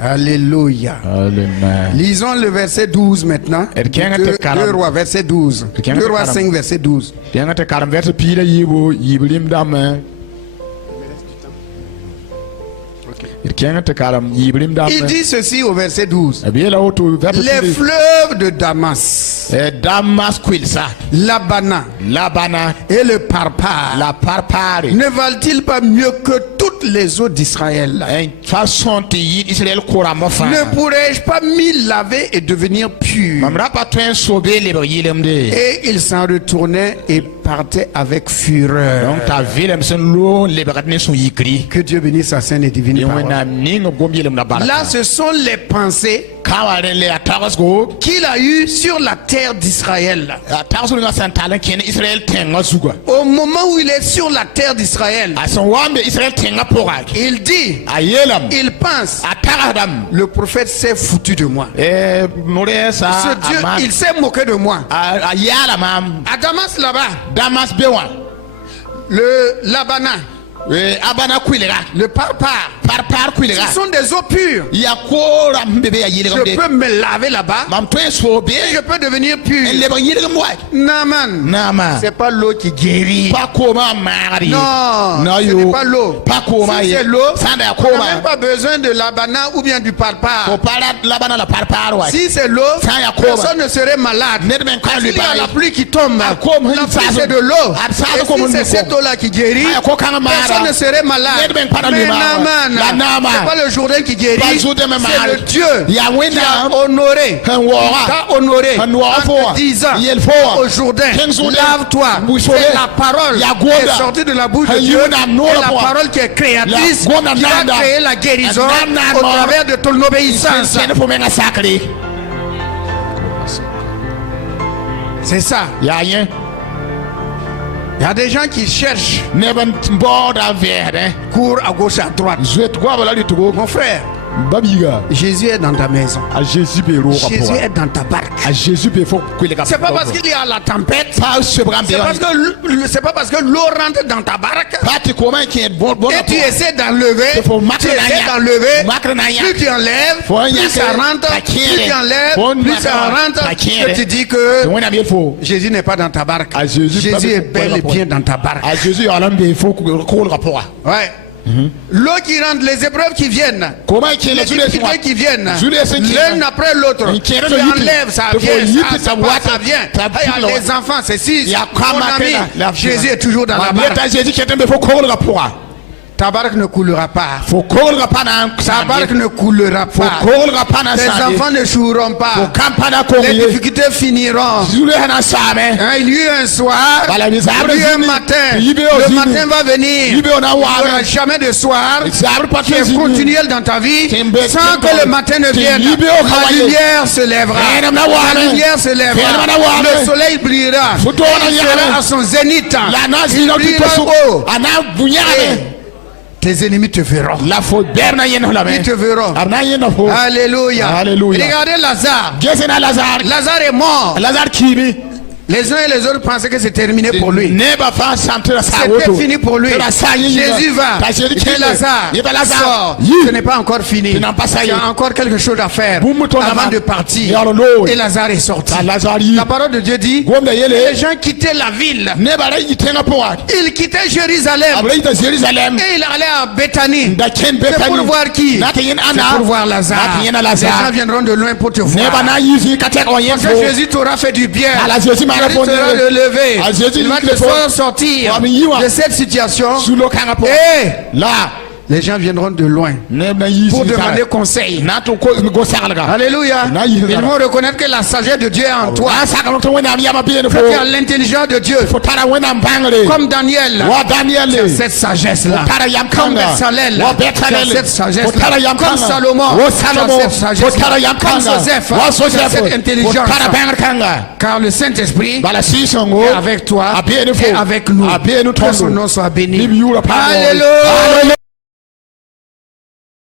Alléluia. Lisons le verset 12 maintenant. 2 Rois, verset 12. 2 Rois 5, verset 12. Il dit ceci au verset 12. Les fleuves de Damas, Labana et le Parpar, ne valent-ils pas mieux que toutes les eaux d'Israël? Ne pourrais-je pas m'y laver et devenir pur? Et il s'en retournait et partait avec fureur. Que Dieu bénisse sa sainte et divine parole. Là, ce sont les pensées qu'il a eues sur la terre d'Israël. Au moment où il est sur la terre d'Israël, il dit, il pense, le prophète s'est foutu de moi. Ce Dieu, il s'est moqué de moi. À Damas là-bas, le Labana, le Parpar, ce sont des eaux pures. Je peux me laver là-bas et je peux devenir pur. Naaman, c'est pas l'eau qui guérit. Non, ce n'est pas l'eau. Si c'est l'eau, on n'a même pas besoin de Labana ou bien du Parpar. Si c'est l'eau, personne ne serait malade. Parce qu'il y a la pluie qui tombe. La pluie c'est de l'eau. Et si c'est cette eau-là qui guérit, personne ne serait malade. Mais Naaman, c'est pas le Jourdain qui guérit, c'est le Dieu qui a honoré, en te disant au Jourdain, lave-toi. C'est la parole qui est sortie de la bouche de Dieu, et la parole qui est créatrice, qui va créer la guérison au travers de ton obéissance. C'est ça. Il y a des gens qui cherchent, courent à gauche à droite. Mon frère, Jésus est dans ta maison. Jésus est dans ta barque. C'est pas parce qu'il y a la tempête, c'est pas parce que l'eau rentre dans ta barque et tu essaies d'enlever, plus tu enlèves, plus ça rentre, plus tu enlèves, plus ça rentre, et tu dis que Jésus n'est pas dans ta barque. Jésus est bel et bien dans ta barque. Ouais. L'eau qui rentre, les épreuves qui viennent, les difficultés qui viennent, l'un après l'autre, tu enlèves, ça vient, ça vient. Les enfants, c'est si, mon ami, Jésus est toujours dans la barque. Ta barque ne coulera pas. Ta barque ne coulera pas. Tes enfants ne joueront pas. Les difficultés finiront. Il y a eu un soir, il y a eu un matin. Le matin va venir. Il n'y aura jamais de soir qui est continuel dans ta vie sans que le matin ne vienne. La lumière se lèvera. La lumière se lèvera. Le soleil brillera. Il sera à son zénith. Il brillera haut. Tes ennemis te verront. Ils te verront. Alléluia. Regardez Lazare. Lazare est mort. Les uns et les autres pensaient que c'est terminé pour lui. C'était fini pour lui. Jésus va. Il dit Lazare, sors. Ce n'est pas encore fini. Il y a encore quelque chose à faire avant de partir. Et Lazare est sorti. La parole de Dieu dit, les gens quittaient la ville. Ils quittaient Jérusalem. Et il allait à Béthanie. C'est pour voir qui? C'est pour voir Lazare. Les gens viendront de loin pour te voir. Parce que Jésus t'aura fait du bien. Jésus sera relevé. Il va te faire sortir de cette situation. Et là, les gens viendront de loin pour demander conseil. Alléluia. Ils vont reconnaître que la sagesse de Dieu est en toi. Que tu as l'intelligence de Dieu. Comme Daniel, tu as cette sagesse-là. Comme Betsalel, tu as cette sagesse-là. Comme Salomon, tu as cette sagesse-là. Comme Joseph, tu as cette intelligence. Car le Saint-Esprit est avec toi et avec nous. Que son nom soit béni. Alléluia.